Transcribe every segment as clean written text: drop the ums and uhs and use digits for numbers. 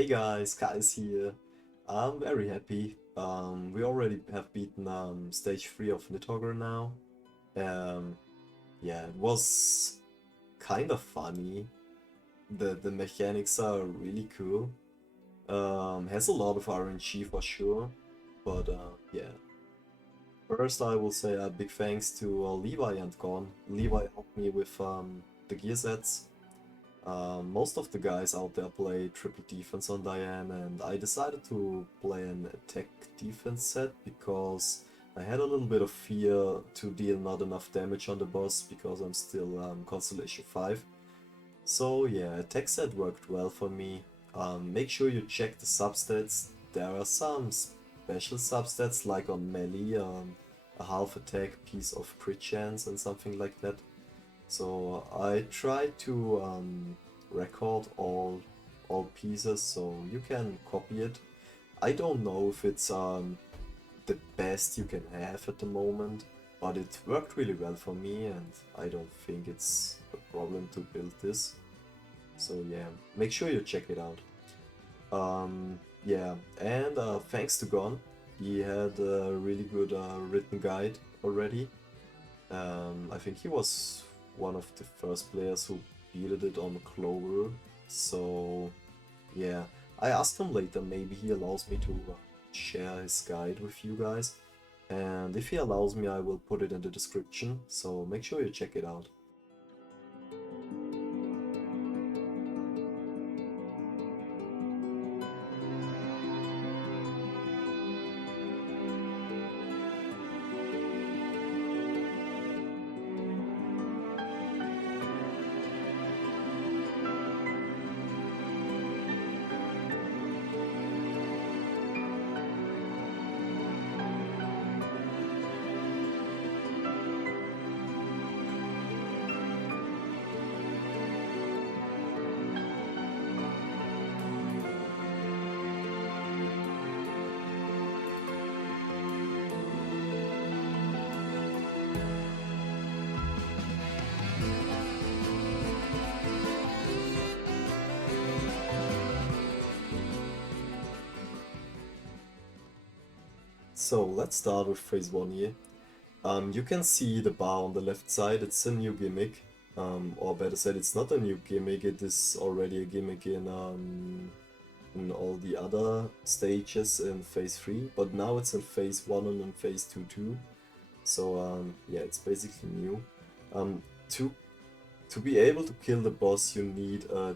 Hey guys, Caius here. I'm very happy. We already have beaten stage 3 of NIDHOGGR now. Um, yeah, it was kind of funny. The mechanics are really cool. Has a lot of RNG for sure. But yeah. First I will say a big thanks to Levi and Gon. Levi helped me with the gear sets. Most of the guys out there play triple defense on Diane, and I decided to play an attack defense set because I had a little bit of fear to deal not enough damage on the boss because I'm still Constellation 5. So yeah, attack set worked well for me. Make sure you check the substats. There are some special substats like on melee, a half attack, piece of crit chance and something like that. So I try to record all pieces so you can copy it. I don't know if it's the best you can have at the moment, but it worked really well for me and I don't think it's a problem to build this. So yeah, make sure you check it out. Yeah, and thanks to Gon, he had a really good written guide already. I think he was one of the first players who beat it on Clover, so yeah. I asked him later, maybe he allows me to share his guide with you guys, and if he allows me I will put it in the description, so make sure you check it out. So let's start with phase 1 here. You can see the bar on the left side, it's a new gimmick. Or better said, it's not a new gimmick, it is already a gimmick in all the other stages in phase 3, but now it's in phase 1 and in phase 2 too. So yeah, it's basically new. Um, to, to be able to kill the boss you need a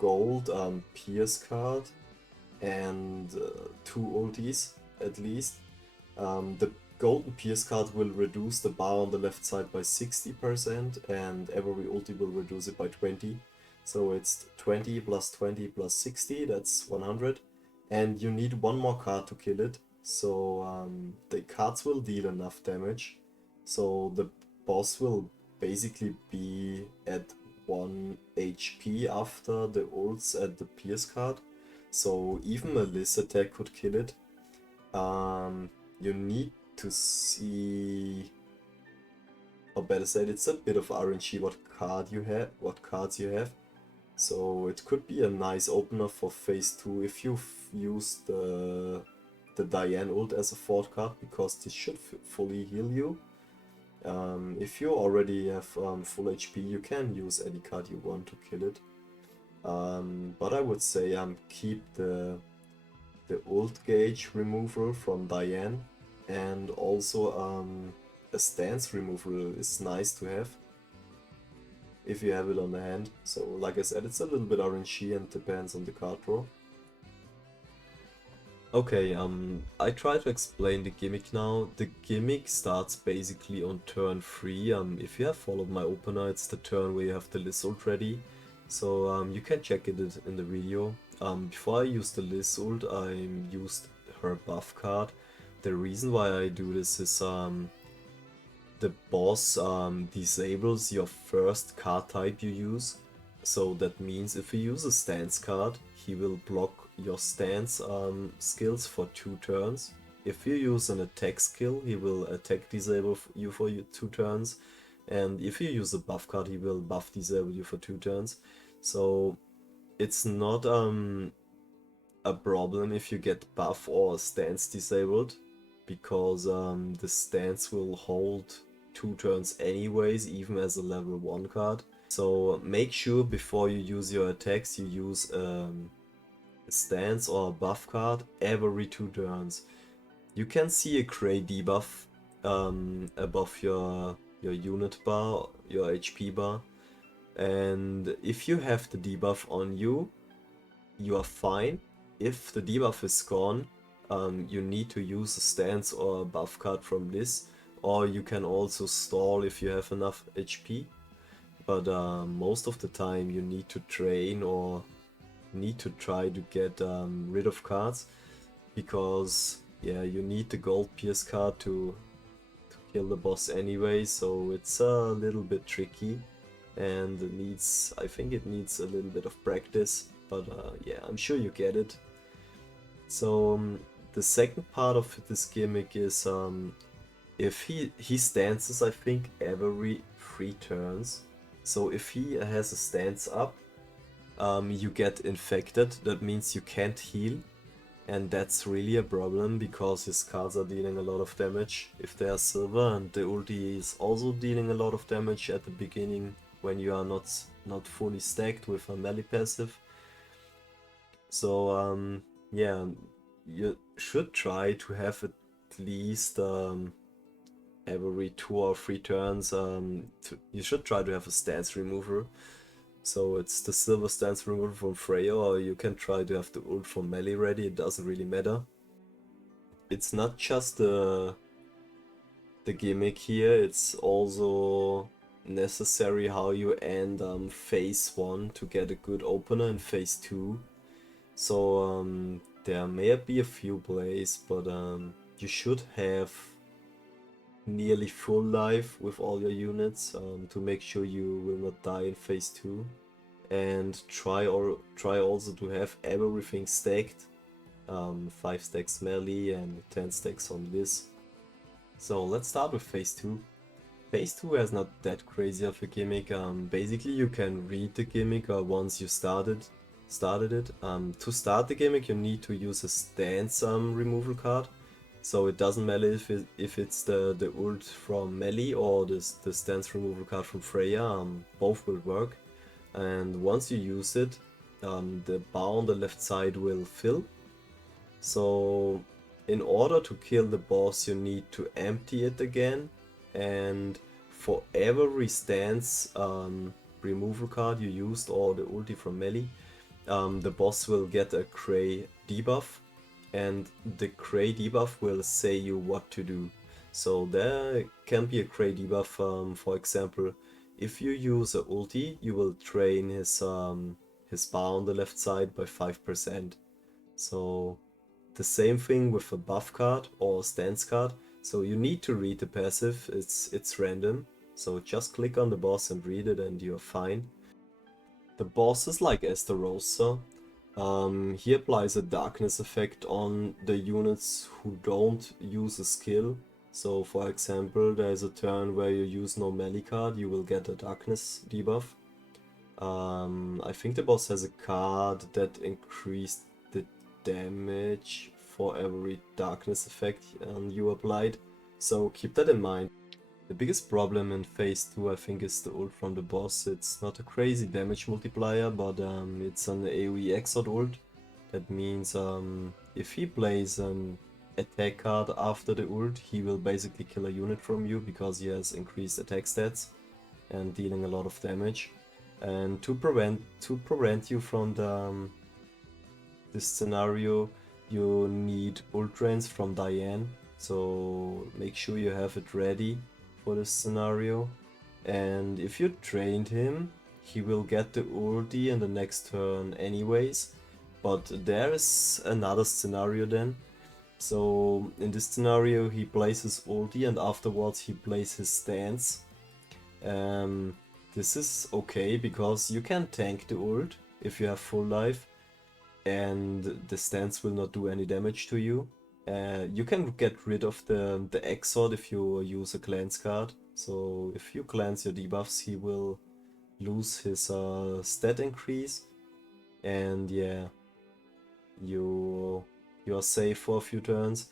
gold Pierce card and 2 ultis at least. The golden Pierce card will reduce the bar on the left side by 60% and every ulti will reduce it by 20. So it's 20 plus 20 plus 60, that's 100. And you need one more card to kill it. So the cards will deal enough damage. So the boss will basically be at 1 HP after the ults at the Pierce card. So even a Liz attack could kill it. You need to see, or better said, it's a bit of RNG what cards you have. So it could be a nice opener for phase 2 if you use the Diane ult as a fourth card, because this should fully heal you. If you already have full HP, you can use any card you want to kill it. But I would say keep the ult gauge removal from Diane, and also a stance removal is nice to have if you have it on the hand. So like I said, it's a little bit RNG and depends on the card draw. Okay, I try to explain the gimmick now. The gimmick starts basically on turn 3. If you have followed my opener, it's the turn where you have the Liz ult ready. So you can check it in the video. Before I used the Liz ult, I used her buff card. The reason why I do this is the boss disables your first card type you use. So that means if you use a stance card, he will block your stance skills for 2 turns. If you use an attack skill, he will attack disable you for 2 turns. And if you use a buff card, he will buff disable you for 2 turns. So it's not a problem if you get buff or stance disabled, because the stance will hold 2 turns anyways, even as a level 1 card. So make sure before you use your attacks you use a stance or a buff card every 2 turns. You can see a gray debuff above your unit bar, your HP bar, and if you have the debuff on you, you are fine. If the debuff is gone, you need to use a stance or a buff card from this, or you can also stall if you have enough HP. But most of the time you need to train or need to try to get rid of cards, because yeah, you need the gold pierce card to kill the boss anyway, so it's a little bit tricky and it needs, I think it needs a little bit of practice, but yeah, I'm sure you get it. So the second part of this gimmick is if he stances, I think, every 3 turns. So if he has a stance up, you get infected. That means you can't heal, and that's really a problem because his cards are dealing a lot of damage if they are silver, and the ulti is also dealing a lot of damage at the beginning when you are not fully stacked with a melee passive. So yeah, you should try to have at least every 2 or 3 turns, you should try to have a stance remover. So it's the silver stance remover from Freya, or you can try to have the ult from melee ready, it doesn't really matter. It's not just the gimmick here, it's also necessary how you end phase 1 to get a good opener in phase 2. So there may be a few plays, but you should have nearly full life with all your units to make sure you will not die in phase 2. And try also to have everything stacked, 5 stacks melee and 10 stacks on this. So let's start with phase 2. Phase 2 has not that crazy of a gimmick. Basically you can read the gimmick once you started it. To start the gimmick you need to use a stance removal card. So it doesn't matter if it's the ult from melee or the stance removal card from Freya, both will work. And once you use it, the bar on the left side will fill. So in order to kill the boss you need to empty it again, and for every stance removal card you used or the ulti from melee, the boss will get a gray debuff, and the gray debuff will say you what to do. So there can be a gray debuff, for example, if you use a ulti, you will drain his bar on the left side by 5%. So the same thing with a buff card or stance card. So you need to read the passive, it's random. So just click on the boss and read it and you're fine. The boss is like Esterosa. He applies a darkness effect on the units who don't use a skill. So for example, there's a turn where you use no melee card, you will get a darkness debuff. I think the boss has a card that increased the damage for every darkness effect you applied, so keep that in mind. The biggest problem in phase 2 I think is the ult from the boss. It's not a crazy damage multiplier, but it's an AoE exort ult. That means if he plays an attack card after the ult, he will basically kill a unit from you because he has increased attack stats and dealing a lot of damage. And to prevent you from this scenario, you need ult drains from Diane. So make sure you have it ready for this scenario. And if you trained him, he will get the ulti in the next turn anyways. But there is another scenario then. So in this scenario he plays his ulti and afterwards he plays his stance. This is okay because you can tank the ult if you have full life and the stance will not do any damage to you. You can get rid of the exort if you use a cleanse card. So if you cleanse your debuffs, he will lose his stat increase. And yeah, you are safe for a few turns.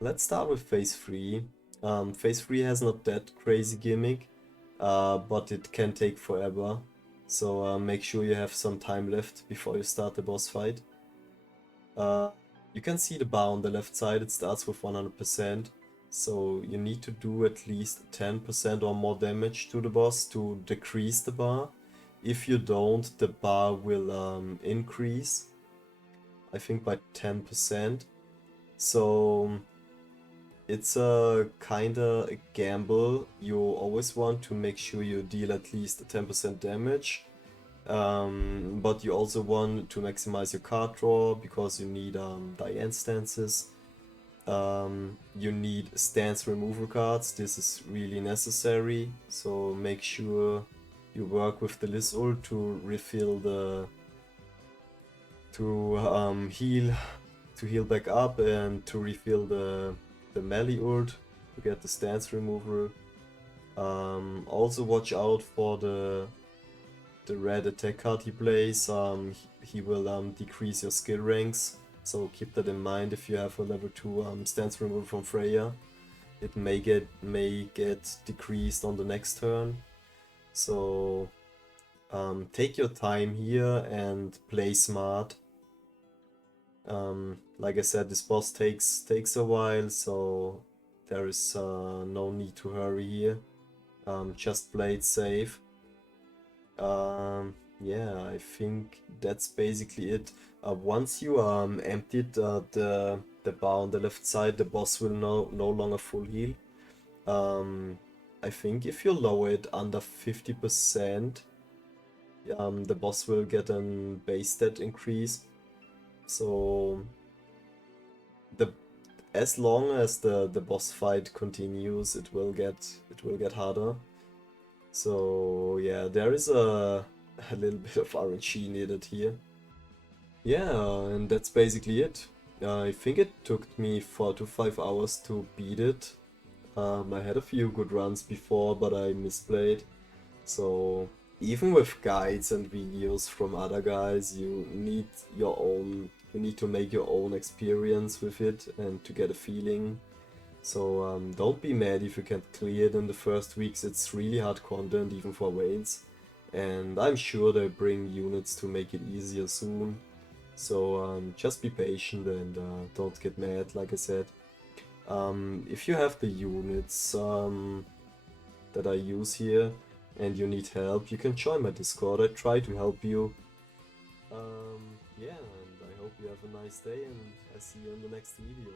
Let's start with phase 3. Phase 3 has not that crazy gimmick, but it can take forever. So make sure you have some time left before you start the boss fight. You can see the bar on the left side, it starts with 100%. So you need to do at least 10% or more damage to the boss to decrease the bar. If you don't, the bar will increase, I think by 10%. So it's a kinda a gamble. You always want to make sure you deal at least 10% damage. But you also want to maximize your card draw because you need die stances. You need stance removal cards. This is really necessary. So make sure you work with the Liz ult to refill the heal back up and to refill the melee ult to get the stance removal. Also watch out for the the red attack card he plays, he will decrease your skill ranks. So keep that in mind if you have a level 2 stance removal from Freya. It may get decreased on the next turn. So take your time here and play smart. Like I said, this boss takes a while, so there is no need to hurry here. Just play it safe. Yeah, I think that's basically it. Once you emptied the bar on the left side, the boss will no longer full heal. I think if you lower it under 50%, the boss will get a base stat increase. So as long as the boss fight continues, it will get harder. So yeah, there is a little bit of RNG needed here. Yeah, and that's basically it. I think it took me 4 to 5 hours to beat it. I had a few good runs before, but I misplayed. So even with guides and videos from other guys, you need to make your own experience with it and to get a feeling. So don't be mad if you can't clear it in the first weeks. It's really hard content even for Wales, and I'm sure they'll bring units to make it easier soon. So just be patient and don't get mad, like I said. If you have the units that I use here and you need help, you can join my Discord. I try to help you. Yeah, and I hope you have a nice day, and I see you in the next video.